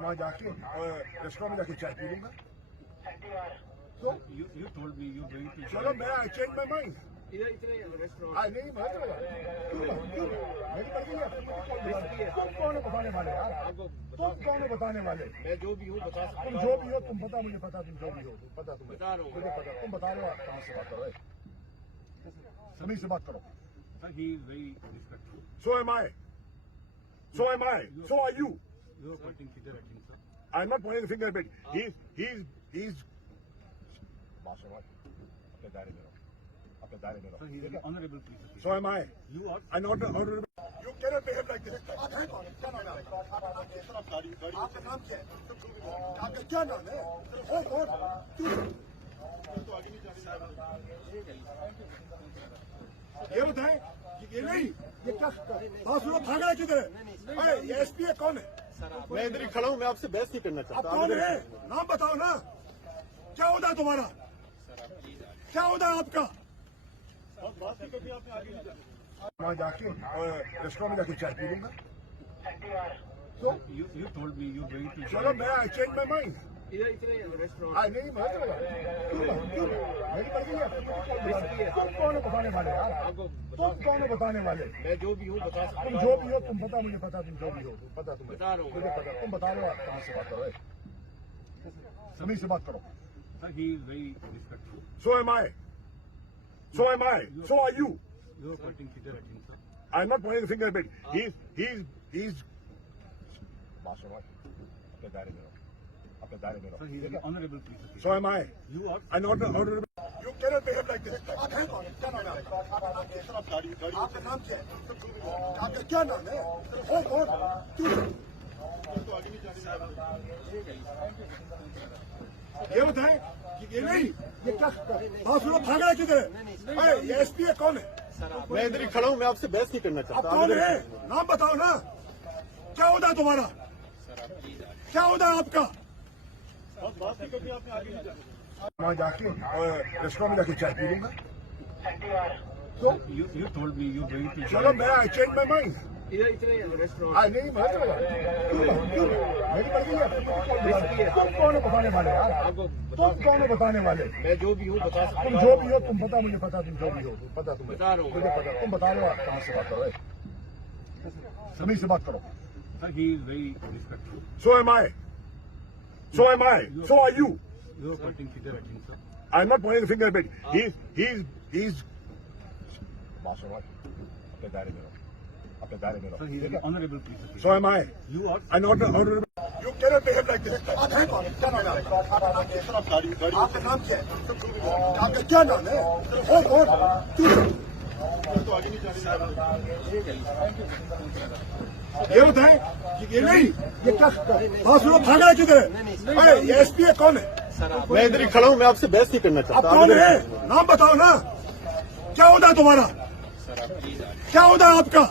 वहाँ जाके रेस्टोरेंट में जाके चाय पी लूंगा। तो you told me you going to चलो मैं आई चेंज माई माइंड। इधर रेस्टोरेंट नहीं मैं चला मेरी मर्जी है। तुम कौन हो बताने वाले यार? तुम कौन हो बताने वाले? मैं जो भी हूँ बता सकता तुम जो भी हो तुम पता मुझे पता तुम जो भी हो पता तुम्हें बता रहा हूँ। मुझे पता तुम बता रहे हो। आप कहाँ से बात कर रहे हो? समीर से बात करो। हूँ। He is very respectful. So am I. So am I. So are you. You are pointing finger at him, sir. I'm not pointing the finger at him. He's मासूमात अपने दायरे में रहो। अपने दायरे में Sir, रहो। he is an honorable police officer. So am I. You are. I'm not honorable. You cannot behave like this. आप हैं कौन? क्या नाम है आपका? आपका नाम क्या है? आपका क्या नाम है? कौन? ये बताएं ये नहीं ये क्या बात सुनो भागा है किधर है? ये एसपी है कौन है? मैं इधर ही खड़ा हूँ, मैं आपसे बहस नहीं करना आप चाहता। कौन है? नाम बताओ ना। क्या होता है तुम्हारा? क्या होता है आपका? वहाँ जाके रेस्टोरेंट में जाके चाय पी लूंगा। तो You told me you going to चलो मैं आई चेंज माई माइंड। इधर रेस्टोरेंट नहीं मैं चला मेरी मर्जी है। तुम कौन हो बताने वाले यार? तुम कौन हो बताने वाले? मैं जो भी हूँ बता सकता तुम जो भी हो तुम पता मुझे पता तुम जो भी हो पता तुम्हें बता रहा हूँ। मुझे पता तुम बता रहे हो। आप कहाँ से बात कर रहे हो? समीर से बात करो। Sir, he is very respectful. So am I. So am I. So are you. You are pointing finger at him, sir. I'm not pointing the finger at him. He's मासूमात अपने दायरे में रहो। अपने दायरे में Sir, रहो। he is an honorable police officer. So am I. You are. I'm not honorable. You cannot behave like this. आप हैं कौन? क्या नाम है आपका? आपका नाम क्या है? आपका क्या नाम है? कौन? ये बताएं ये नहीं ये क्या बात सुनो भागा है किधर है? ये एसपी है कौन है? मैं इधर ही खड़ा हूँ, मैं आपसे बहस नहीं करना आप चाहता। कौन है? नाम बताओ ना। क्या होता है तुम्हारा? क्या होता है आपका? वहाँ जाके रेस्टोरेंट में जाके चाय पी लूंगा। तो You told me you going to चलो मैं आई चेंज माई माइंड। इधर रेस्टोरेंट नहीं मैं चला मेरी मर्जी है। तुम कौन हो बताने वाले यार? तुम कौन हो बताने वाले? मैं जो भी हूँ बता सकता तुम जो भी हो तुम पता मुझे पता तुम जो भी हो पता तुम्हें बता रहा हूँ। मुझे पता तुम बता रहे हो। आप कहाँ से बात कर रहे हो? समीर से बात करो। Sir, he is very respectful. So am I. So am I. So are you. You are pointing finger at him, sir. I'm not pointing the finger at him. He's मासूमात अपने दायरे में रहो। अपने दायरे में Sir, रहो। he is an honorable police officer. So am I. You are. I'm not honorable. You cannot behave like this. आप हैं कौन? क्या नाम है आपका? आपका नाम क्या है? आपका क्या नाम है? कौन? ये बताएं ये नहीं ये क्या बात सुनो भागा है किधर है? ये एसपी है कौन है? मैं इधर ही खड़ा हूँ, मैं आपसे बहस नहीं करना आप चाहता। कौन है? नाम बताओ ना। क्या होता है तुम्हारा? क्या होता है आपका?